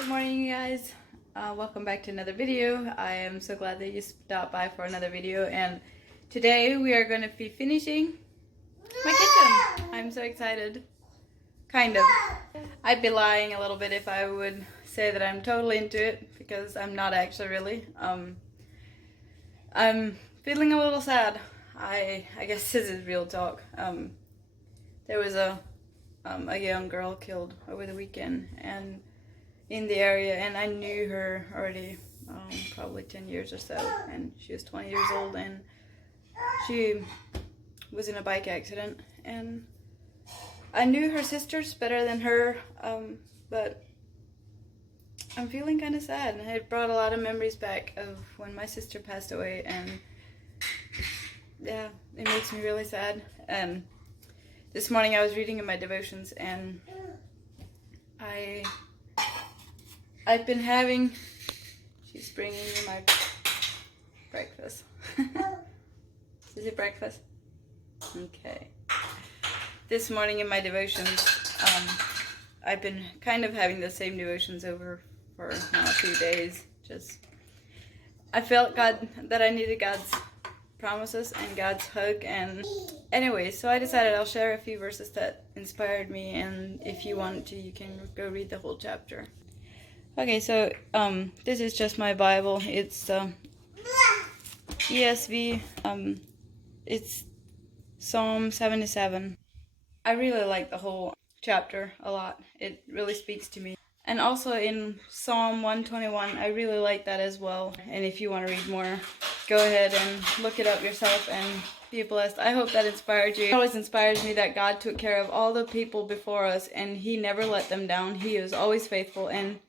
Good morning, you guys. Welcome back to another video. I am so glad that you stopped by for another video, and today we are going to be finishing my kitchen. I'm so excited. Kind of. I'd be lying a little bit if I would say that I'm totally into it, because I'm not actually really. I'm feeling a little sad. I guess this is real talk. There was a young girl killed over the weekend and in the area, and I knew her already probably 10 years or so, and she was 20 years old, and she was in a bike accident, and I knew her sisters better than her, but I'm feeling kind of sad. It brought a lot of memories back of when my sister passed away, and yeah, it makes me really sad. And this morning I was reading in my devotions, and I've been having, she's bringing me my breakfast. Is it breakfast? Okay. This morning in my devotions, I've been kind of having the same devotions over for now 2 days. I felt that I needed God's promises and God's hug, and anyway, so I decided I'll share a few verses that inspired me, and if you want to, you can go read the whole chapter. Okay, so this is just my Bible. It's ESV. It's Psalm 77. I really like the whole chapter a lot. It really speaks to me. And also in Psalm 121, I really like that as well. And if you want to read more, go ahead and look it up yourself and be blessed. I hope that inspired you. It always inspires me that God took care of all the people before us, and He never let them down. He was always faithful, and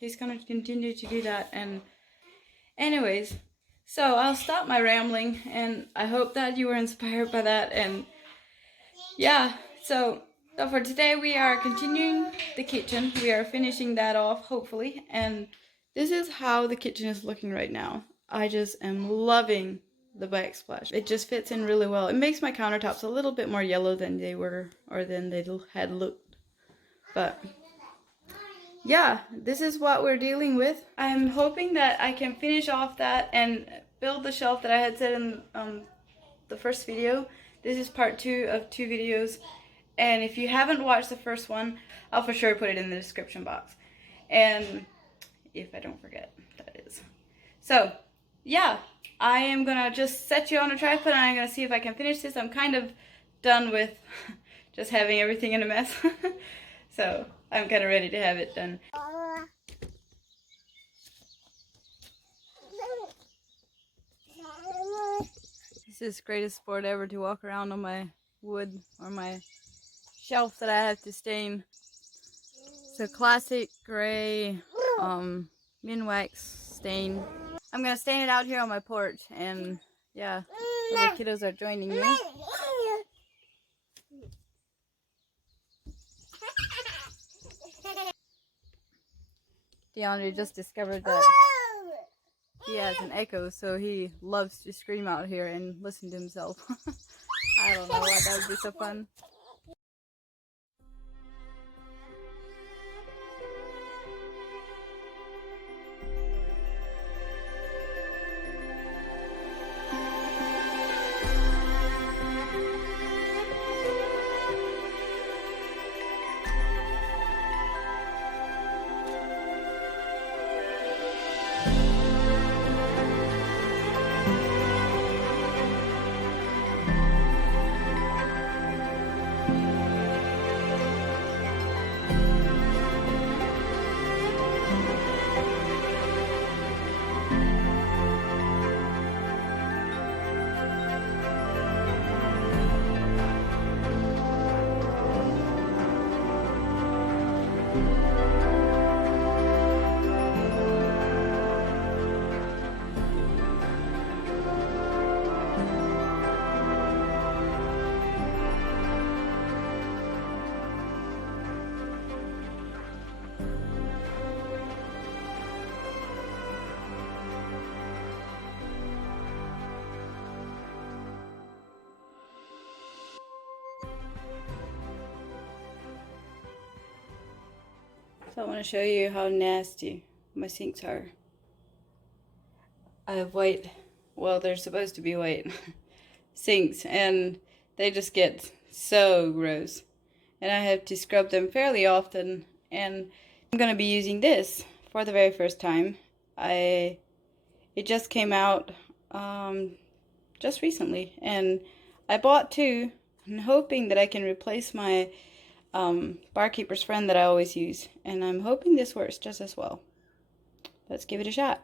He's going to continue to do that. And anyways, so I'll stop my rambling, and I hope that you were inspired by that. And yeah, so for today we are continuing the kitchen. We are finishing that off, hopefully. And this is how the kitchen is looking right now. I just am loving the backsplash. It just fits in really well. It makes my countertops a little bit more yellow than they were, or than they had looked. But yeah, this is what we're dealing with. I'm hoping that I can finish off that and build the shelf that I had said in the first video. This is part 2 of 2 videos. And if you haven't watched the first one, I'll for sure put it in the description box. And if I don't forget, that is. So, yeah, I am going to just set you on a tripod, and I'm going to see if I can finish this. I'm kind of done with just having everything in a mess. So, I'm kind of ready to have it done. This is the greatest sport ever, to walk around on my wood or my shelf that I have to stain. It's a classic gray Minwax stain. I'm gonna stain it out here on my porch, and yeah, the kiddos are joining me. DeAndre just discovered that he has an echo, so he loves to scream out here and listen to himself. I don't know why that would be so fun. So I want to show you how nasty my sinks are. I have white, well, they're supposed to be white sinks, and they just get so gross. And I have to scrub them fairly often, and I'm going to be using this for the very first time. It just came out just recently, and I bought two. I'm hoping that I can replace my barkeeper's friend that I always use, and I'm hoping this works just as well. Let's give it a shot.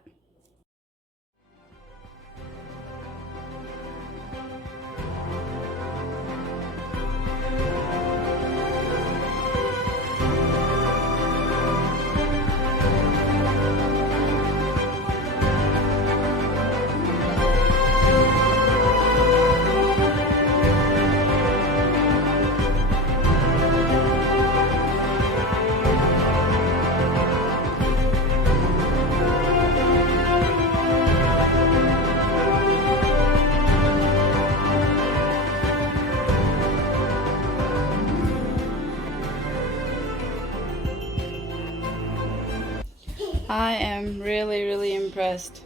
I am really impressed.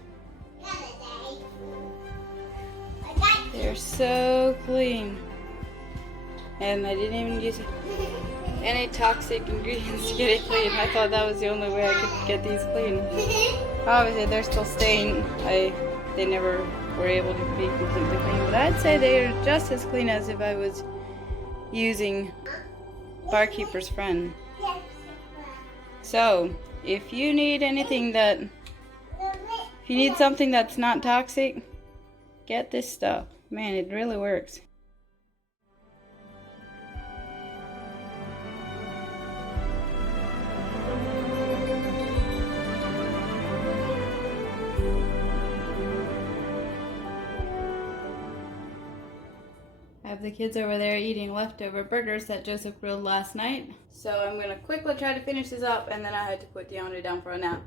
They're so clean. And I didn't even use any toxic ingredients to get it clean. I thought that was the only way I could get these clean. Obviously they're still stained. They never were able to be completely clean. But I'd say they're just as clean as if I was using barkeeper's friend. So if you need something that's not toxic, get this stuff. Man, it really works. I have the kids over there eating leftover burgers that Joseph grilled last night. So I'm going to quickly try to finish this up, and then I had to put DeAndre down for a nap.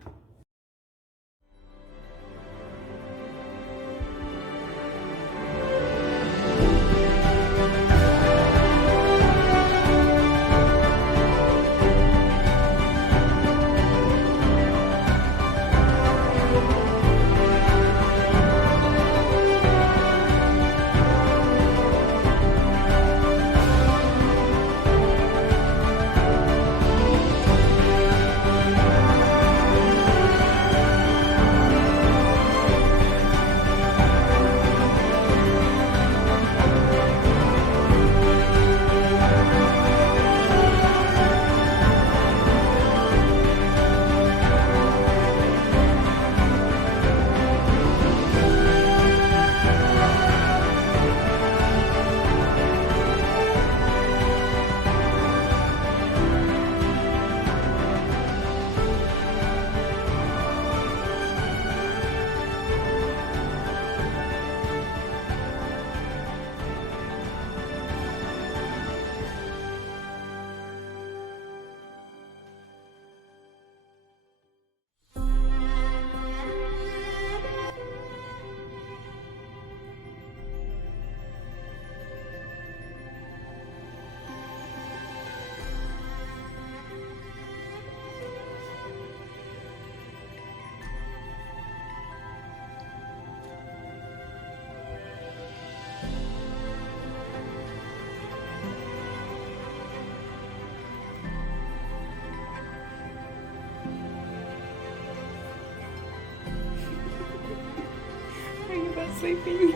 both sleeping?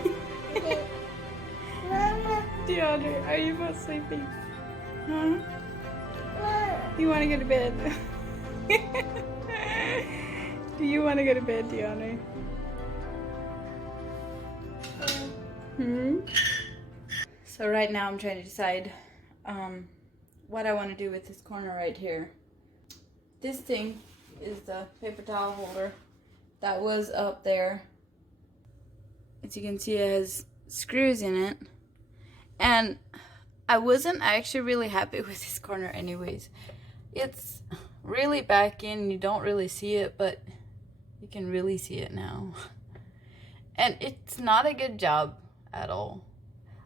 DeAndre, are you both sleeping? Huh? You want to go to bed? Do you want to go to bed, DeAndre? So right now I'm trying to decide what I want to do with this corner right here. This thing is the paper towel holder that was up there. As you can see, it has screws in it. And I wasn't actually really happy with this corner anyways. It's really back in, you don't really see it, but you can really see it now. And it's not a good job at all.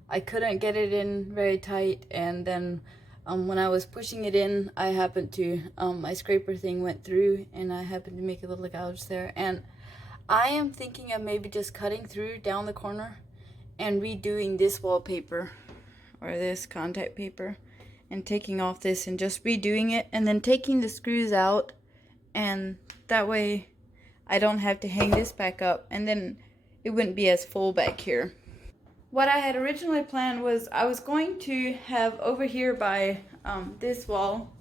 I couldn't get it in very tight, and then When I was pushing it in, I happened to, my scraper thing went through and I happened to make a little gouge there. And I am thinking of maybe just cutting through down the corner and redoing this wallpaper or this contact paper and taking off this and just redoing it and then taking the screws out, and that way I don't have to hang this back up and then it wouldn't be as full back here. What I had originally planned was I was going to have over here by this wall,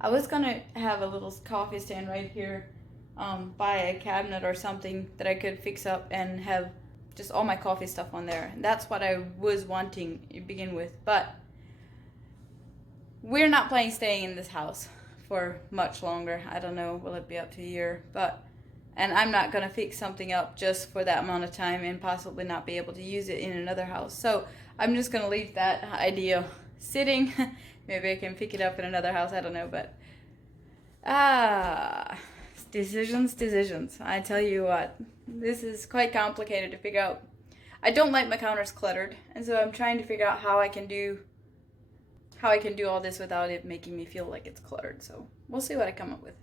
I was gonna have a little coffee stand right here by a cabinet or something that I could fix up and have just all my coffee stuff on there. And that's what I was wanting to begin with, but we're not planning staying in this house for much longer. I don't know, will it be up to a year, and I'm not gonna fix something up just for that amount of time and possibly not be able to use it in another house. So I'm just gonna leave that idea sitting. Maybe I can pick it up in another house, I don't know, but decisions. I tell you what, this is quite complicated to figure out. I don't like my counters cluttered, and so I'm trying to figure out how I can do all this without it making me feel like it's cluttered. So we'll see what I come up with.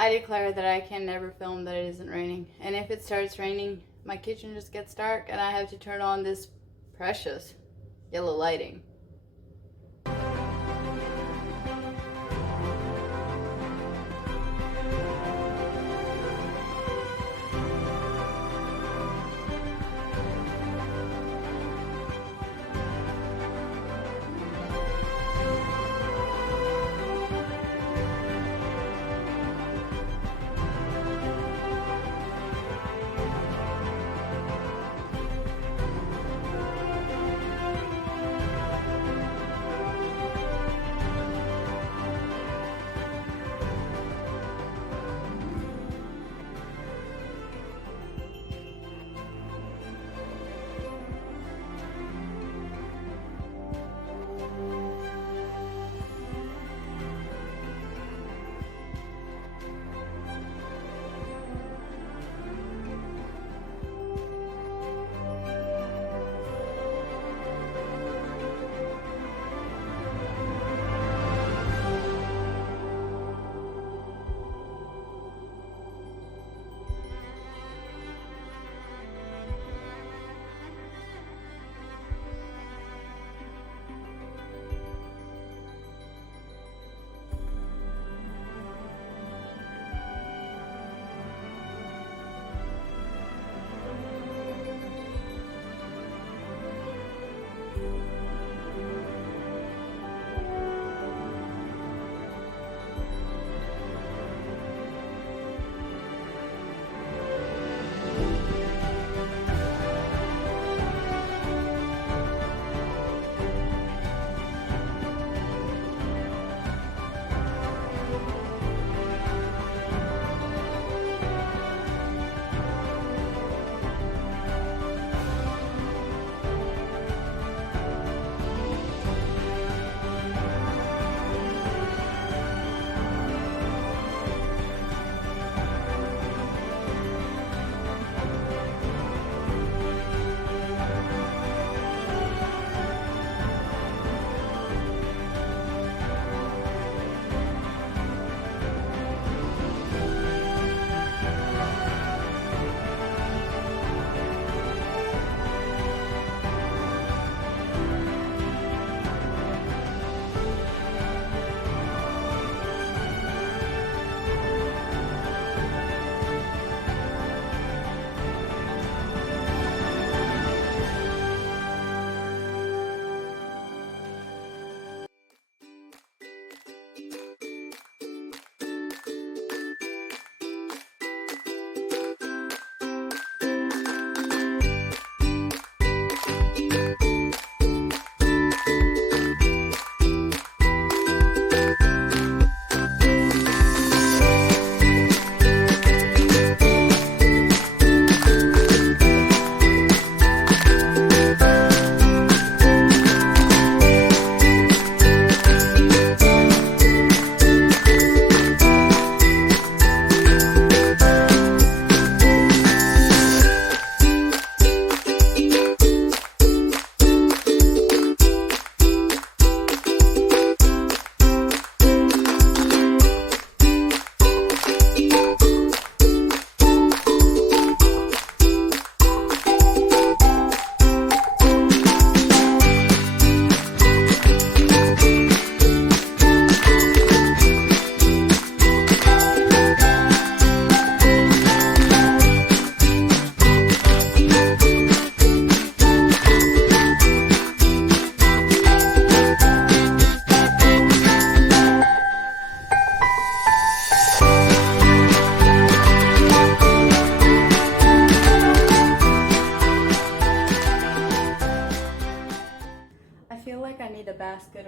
I declare that I can never film that it isn't raining. And if it starts raining, my kitchen just gets dark and I have to turn on this precious yellow lighting.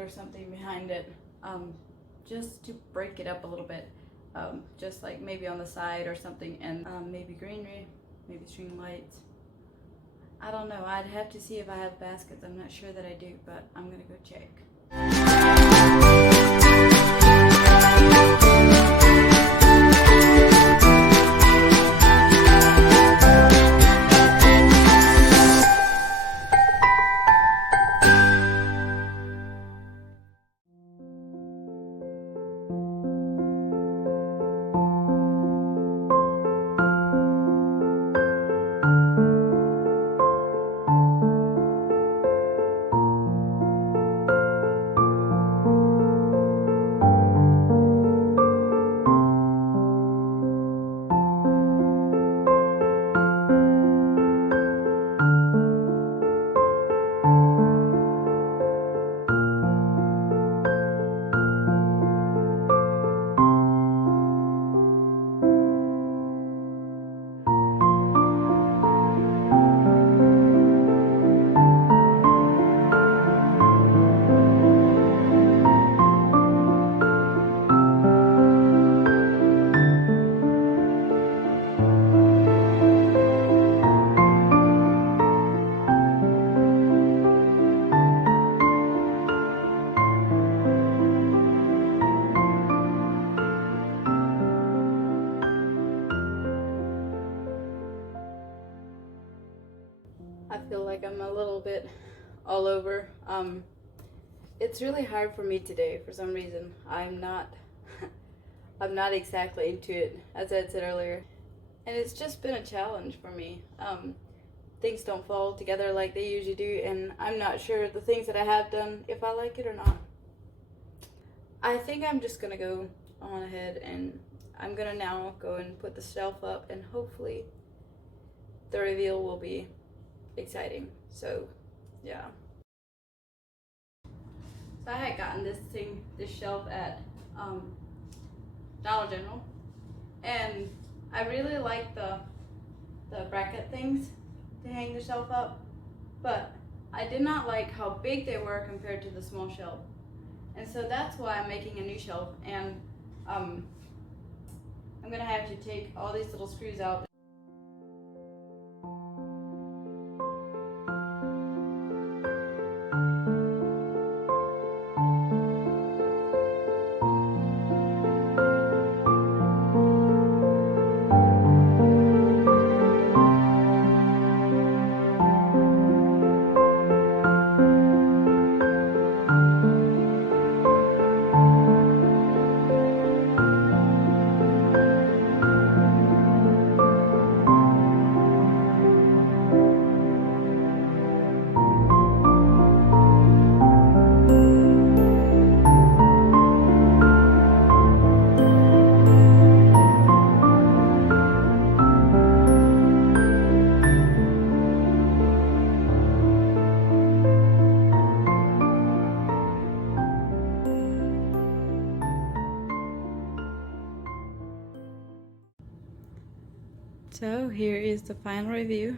or something behind it, just to break it up a little bit, just like maybe on the side or something, and maybe greenery, maybe string lights. I don't know, I'd have to see if I have baskets. I'm not sure that I do, but I'm gonna go check. I feel like I'm a little bit all over. It's really hard for me today for some reason. I'm not exactly into it, as I said earlier. And it's just been a challenge for me. Things don't fall together like they usually do, and I'm not sure the things that I have done, if I like it or not. I think I'm just gonna go on ahead, and I'm gonna now go and put the shelf up, and hopefully the reveal will be exciting. So yeah, so I had gotten this shelf at Dollar General, and I really like the bracket things to hang the shelf up, but I did not like how big they were compared to the small shelf, and so that's why I'm making a new shelf. And I'm gonna have to take all these little screws out. So here is the final review.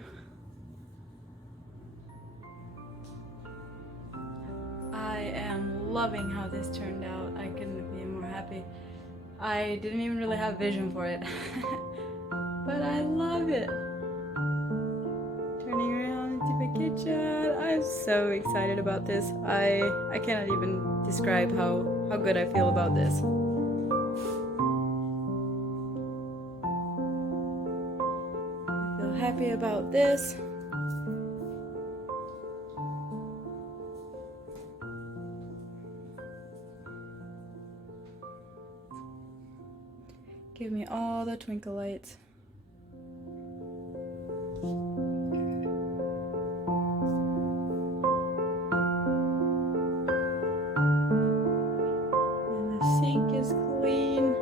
I am loving how this turned out. I couldn't be more happy. I didn't even really have vision for it, but I love it. Turning around into the kitchen. I'm so excited about this. I cannot even describe how good I feel about this. Happy about this. Give me all the twinkle lights. And the sink is clean.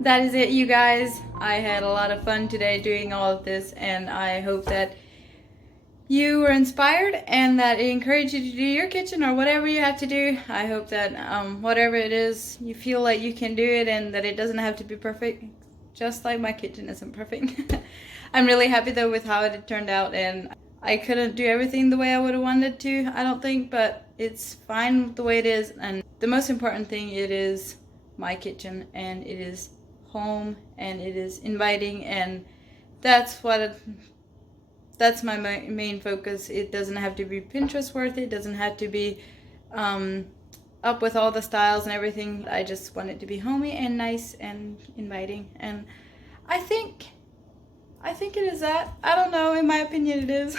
that is it, you guys. I had a lot of fun today doing all of this, and I hope that you were inspired and that it encouraged you to do your kitchen or whatever you have to do. I hope that whatever it is, you feel like you can do it and that it doesn't have to be perfect, just like my kitchen isn't perfect. I'm really happy though with how it turned out, and I couldn't do everything the way I would have wanted to, I don't think, but it's fine the way it is. And the most important thing, it is my kitchen and it is home and it is inviting, and that's my main focus. It doesn't have to be Pinterest worthy, it doesn't have to be up with all the styles and everything. I just want it to be homey and nice and inviting, and I think it is that. I don't know, in my opinion it is.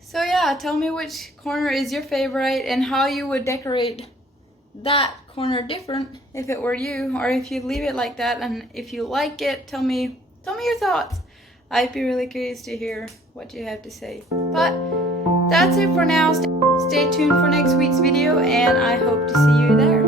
So yeah, tell me which corner is your favorite and how you would decorate that corner different if it were you, or if you leave it like that, and if you like it, tell me your thoughts. I'd be really curious to hear what you have to say. But that's it for now. Stay tuned for next week's video, and I hope to see you there.